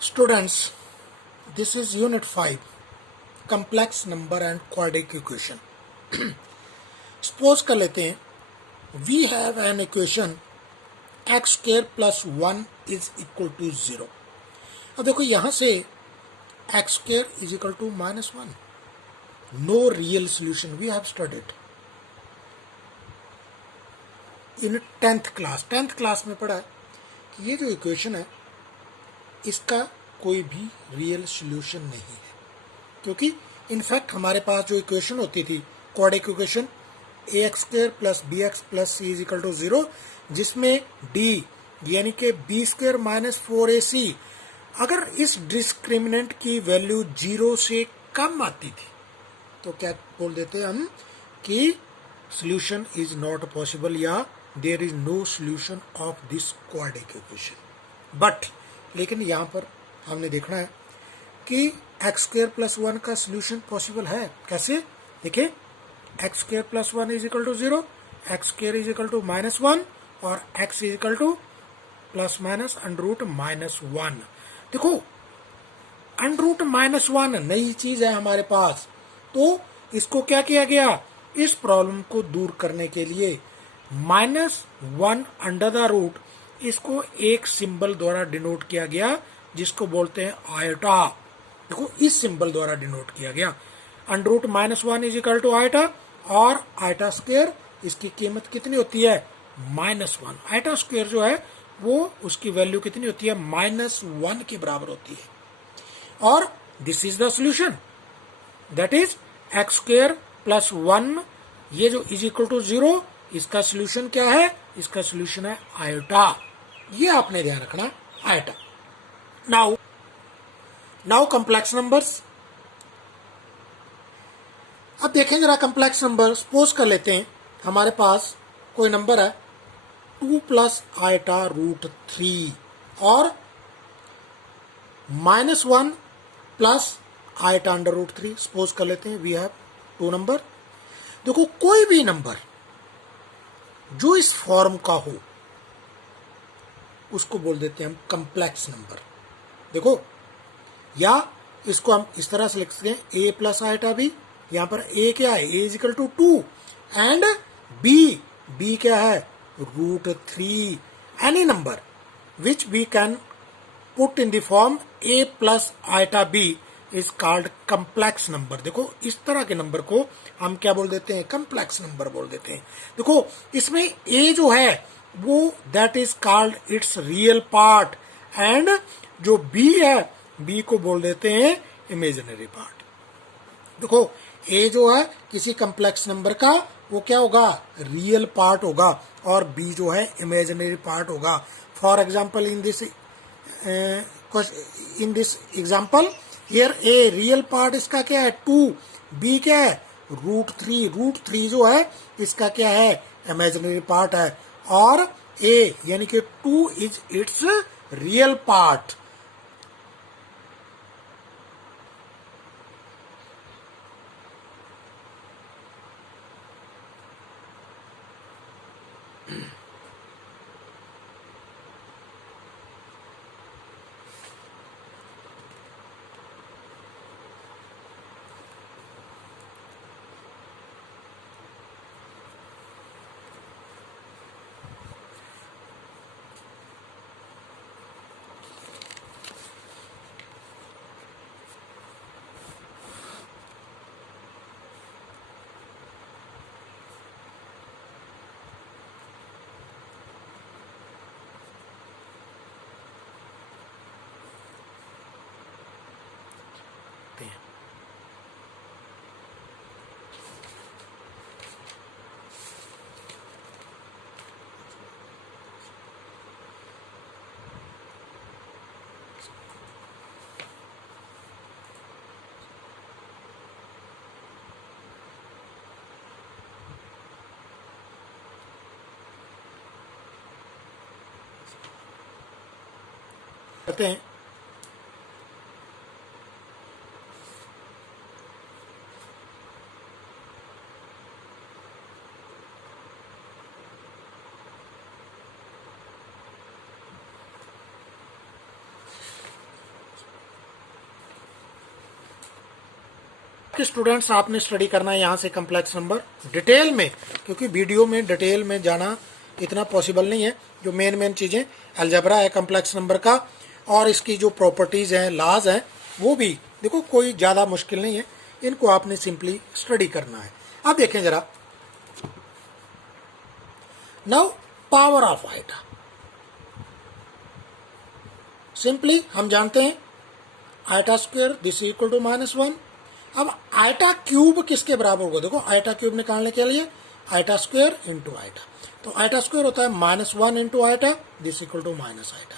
Students, this is Unit 5, Complex Number and Quadratic Equation. Suppose कर लेते हैं, we have an equation x square plus 1 is equal to 0. अब देखो यहाँ से x square is equal to minus 1. No real solution we have studied. In 10th class, 10th class में पढ़ा है कि ये जो इक्वेशन है इसका कोई भी रियल सॉल्यूशन नहीं है, क्योंकि इनफैक्ट हमारे पास जो इक्वेशन होती थी quadratic equation ax square plus bx plus c is equal to 0, जिसमें d यानी कि b स्क्वायर माइनस 4ac अगर इस डिस्क्रिमिनेंट की वैल्यू 0 से कम आती थी तो क्या बोल देते हम कि सॉल्यूशन इज नॉट पॉसिबल या there is no solution of this quadratic equation. But लेकिन यहाँ पर हमने देखना है कि एक्स स्क्वायर प्लस 1 का सॉल्यूशन पॉसिबल है. कैसे? देखिए, x square plus 1 is equal to 0, x square is equal to minus 1 और x is equal to plus minus under root minus 1. देखो, अंडर रूट माइनस 1 नई चीज है हमारे पास, तो इसको क्या किया गया, इस प्रॉब्लम को दूर करने के लिए माइनस 1 अंडर द रूट इसको एक सिंबल द्वारा डिनोट किया गया जिसको बोलते हैं आयोटा. देखो, इस सिंबल द्वारा डिनोट किया गया. Under root minus 1 is equal to iota और आयोटा स्क्वायर इसकी कीमत कितनी होती है, माइनस 1. आयोटा स्क्वायर जो है वो उसकी वैल्यू कितनी होती है, माइनस 1 के बराबर होती है. और this is the solution, that is x square plus 1, ये जो इज इक्वल टू 0, इसका सॉल्यूशन क्या है, इसका सॉल्यूशन है आयोटा. ये आपने ध्यान रखना, आयोटा. Now complex numbers. अब देखें जरा कॉम्प्लेक्स नंबर. सपोज कर लेते हैं हमारे पास कोई नंबर है 2 प्लस आयोटा रूट 3 और minus 1 plus iota under root 3. Suppose कर लेते हैं वी हैव 2 नंबर. देखो, कोई भी नंबर जो इस फॉर्म का हो उसको बोल देते हैं हम कॉम्प्लेक्स नंबर. देखो, या इसको हम इस तरह से लिख सकते हैं a प्लस आयोटा बी. यहां पर a क्या है, a is equal to 2 and b क्या है, root 3. Any number which we can put in the form a plus iota b is called complex number. देखो, इस तरह के नंबर को हम क्या बोल देते हैं, कॉम्प्लेक्स नंबर बोल देते हैं. देखो, इसमें a जो है वो that is called its real part and जो b है b को बोल देते हैं इमेजिनरी पार्ट. देखो, a जो है किसी कॉम्प्लेक्स नंबर का वो क्या होगा, रियल पार्ट होगा और b जो है इमेजिनरी पार्ट होगा. For example in this example here a real part इसका क्या है 2, b क्या है रूट 3. रूट 3 जो है इसका क्या है, इमेजिनरी पार्ट है और a यानी कि 2 इज इट्स रियल पार्ट. करते हैं आपके स्टूडेंट्स आपने स्टडी करना है यहाँ से कम्प्लेक्स नंबर डिटेल में, क्योंकि वीडियो में डिटेल में जाना इतना पॉसिबल नहीं है। जो मेन चीज़ें अलजेब्रा है कम्प्लेक्स नंबर का और इसकी जो प्रॉपर्टीज़ हैं, लाज हैं, वो भी देखो कोई ज़्यादा मुश्किल नहीं है, इनको आपने सिंपली स्टडी करना है। अब देखें जरा, now power of iota, simply हम जानते हैं iota square this equal to -1। अब आइटा क्यूब किसके बराबर होगा? देखो आइटा क्यूब निकालने के लिए आइटा स्क्वायर इंटू आइटा, तो आइटा स्क्वायर होता है -1 into iota this equal to minus iota.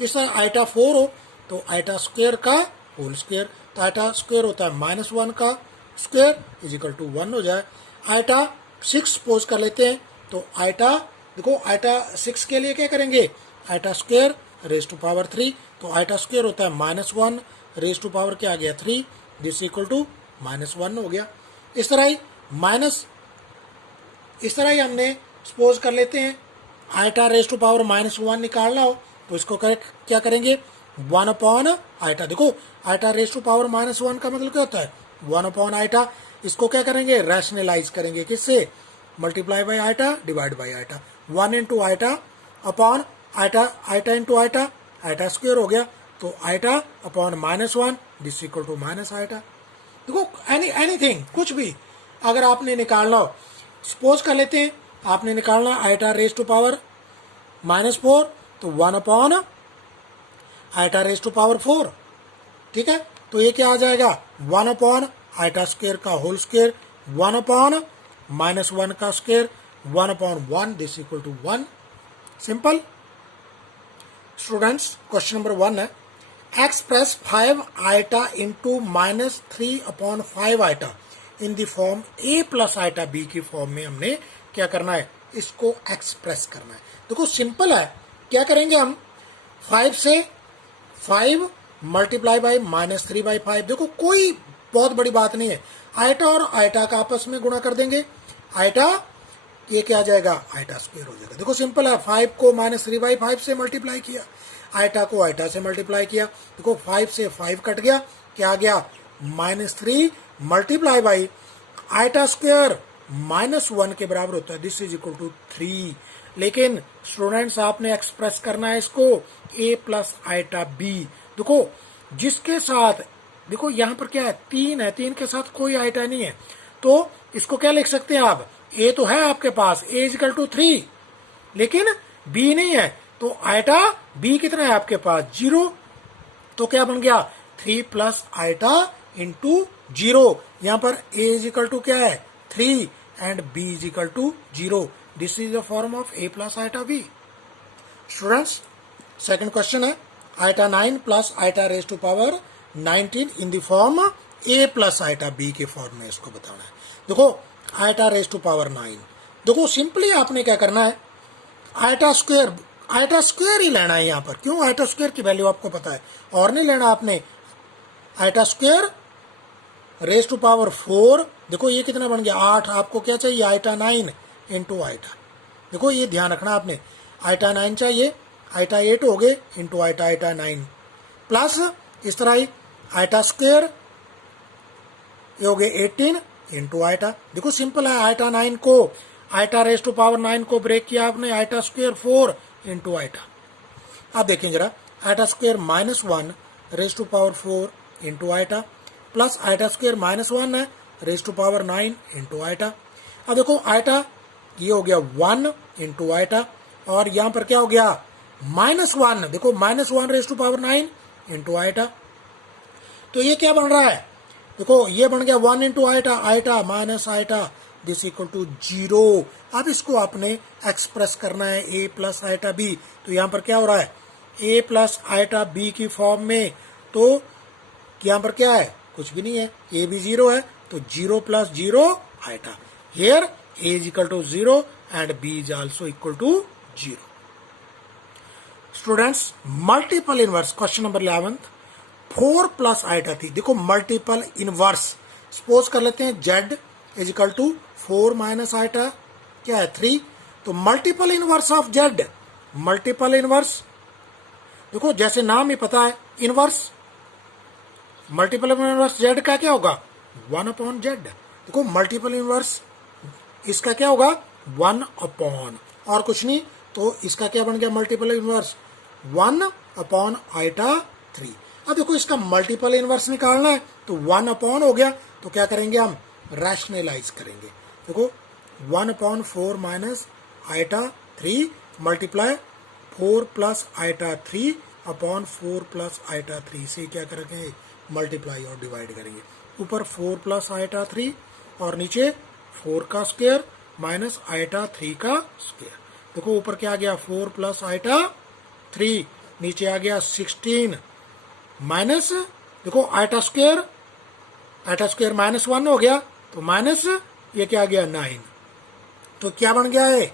इस तरह आइटा 4 हो तो आइटा स्क्वायर का होल स्क्वायर, तो आइटा स्क्वायर होता है -1 का स्क्वायर इज इक्वल टू 1 हो जाए। आइटा 6 सपोज कर लेते हैं, तो आइटा देखो आइटा 6 के लिए क्या करेंगे, iota square raise to power 3, तो आइटा स्क्वायर होता है -1 रेज टू पावर क्या आ गया 3 दिस इक्वल टू -1 हो गया। इस तरह ही हमने सपोज कर लेते हैं आइटा रेज टू पावर -1 निकालना हो तो इसको क्या करेंगे 1 अपॉन आइटा। देखो आइटा रेज टू पावर -1 का मतलब क्या होता है 1 अपॉन आइटा। इसको क्या करेंगे रैशनलाइज करेंगे, किससे, multiply by iota divide by iota. 1 into iota upon iota, iota into iota, iota square हो गया, तो iota upon -1 this equal to minus iota. देखो एनीथिंग कुछ भी अगर आपने निकालना हो, सपोज कर लेते हैं आपने निकालना आइटा रेज टू पावर -4, तो 1 upon iota raise to power 4, ठीक है। तो ये क्या आ जाएगा 1 अपॉन आइटा स्क्वायर का होल स्क्वायर, 1 अपॉन -1 का square, 1 upon 1 this equal to 1। Simple. Students question number 1 है express 5 iota into -3 upon 5 iota in the form a plus iota b की फॉर्म में हमने क्या करना है, इसको एक्सप्रेस करना है। देखो सिंपल है, क्या करेंगे हम 5 से 5 मल्टीप्लाई बाई -3/5। देखो कोई बहुत बड़ी बात नहीं है, आइटा और आइटा का आपस में गुणा कर देंगे, आइटा ये क्या आ जाएगा आइटा स्क्वायर हो जाएगा। देखो सिंपल है, 5 को -3/5 से मल्टीप्लाई किया, आइटा को आइटा से मल्टीप्लाई किया, देखो 5 से 5 कट गया, क्या आ गया -3 मल्टीप्लाई बाई आइटा स्क्वायर -1 के बराबर होता है दिस इज इक्वल टू 3। लेकिन स्टूडेंट्स आपने एक्सप्रेस करना है इसको a प्लस आइटा b। देखो जिसके साथ देखो यहाँ पर क्या है 3 है, 3 के साथ कोई आइटा नहीं है, तो इसको क्या लिख सकते हैं आप, a तो है आपके पास a इज इक्वल टू 3, लेकिन b नहीं है, तो आइटा b कितना है आपके पास 0, तो क्या बन गया 3 प्लस आइटा इंटू 0। यहाँ पर a इज इक्वल टू क्या है 3 and b is equal to 0। This is the form of a plus iota b। Students second question है iota 9 plus iota raise to power 19 in the form a plus iota b के form में इसको बताना है। देखो iota raise to power 9, देखो simply आपने क्या करना है आइटा स्क्वायर ही लेना है यहाँ पर। क्यों, आइटा स्क्वायर की वैल्यू आपको पता है और नहीं लेना आपने, iota square raise to power 4, देखो ये कितना बन गया 8, आपको क्या चाहिए आइटा 9 इंटू आइटा। देखो ये ध्यान रखना आपने, आइटा 9 चाहिए, आइटा 8 हो गए इंटू आइटा 9 प्लस इस तरह ही आइटा स्क्वायर ये हो गए 18 इंटू आइटा। देखो सिंपल है, आइटा 9 को आइटा रेज टू पावर 9 को ब्रेक किया आपने, आइटा स्क्वायर 4 इंटू आइटा। अब देखें जरा iota square -1 raise to power 4 into iota plus iota square -1 है raise to power 9 into iota. अब देखो आइटा ये हो गया 1 इंटू आइटा और यहाँ पर क्या हो गया -1, देखो -1 raise to power 9 into iota. तो ये क्या बन रहा है, देखो ये बन गया 1 into iota, iota minus iota this equal to 0। अब इसको आपने एक्सप्रेस करना है a प्लस आइटा b, तो यहाँ पर क्या हो रहा है a प्लस आइटा b की फॉर्म में, तो यहाँ पर क्या है कुछ भी नहीं है, a भी 0 है, तो 0 plus 0 iota, here a is equal to 0 and b is also equal to 0। Students multiple inverse question number 11 4 plus iota थी। देखो मल्टीपल इनवर्स सपोज कर लेते हैं z is equal to 4 minus iota क्या है 3, तो multiple inverse of z, multiple inverse देखो जैसे नाम ही पता है इनवर्स, मल्टीपल इनवर्स z का क्या होगा 1 अपॉन जेड। देखो मल्टीपल इनवर्स इसका क्या होगा 1 अपॉन, और कुछ नहीं, तो इसका क्या बन गया मल्टीपल इनवर्स 1 अपॉन आइटा 3। अब देखो इसका मल्टीपल इनवर्स निकालना है तो 1 अपॉन हो गया, तो क्या करेंगे हम रैशनलाइज करेंगे। देखो 1 upon 4 minus iota 3 multiply 4 plus iota 3 upon 4 plus iota 3 से क्या करेंगे मल्टीप्लाई और डिवाइड करेंगे। ऊपर 4 प्लस आइटा 3 और नीचे 4 का स्क्वायर माइनस आइटा 3 का स्क्वायर। देखो ऊपर क्या आ गया 4 प्लस आइटा 3, नीचे आ गया 16 माइनस, देखो आइटा स्क्वायर माइनस 1 हो गया, तो माइनस ये क्या आ गया 9, तो क्या बन गया है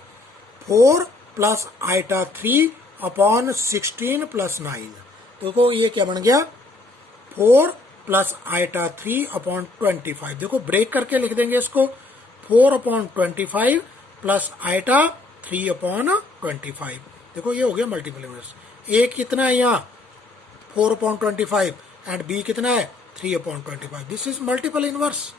4 प्लस आइटा 3 अपॉन 16 प्लस 9। देखो ये क्या बन गया 4 प्लस आइटा 3 अपॉन 25। देखो ब्रेक करके लिख देंगे इसको 4 अपॉन 25 प्लस आइटा 3 अपॉन 25। देखो ये हो गया मल्टीपल इनवर्स। ए कितना है यहाँ 4 अपॉन 25 एंड बी कितना है 3 upon 25। This is multiple inverse.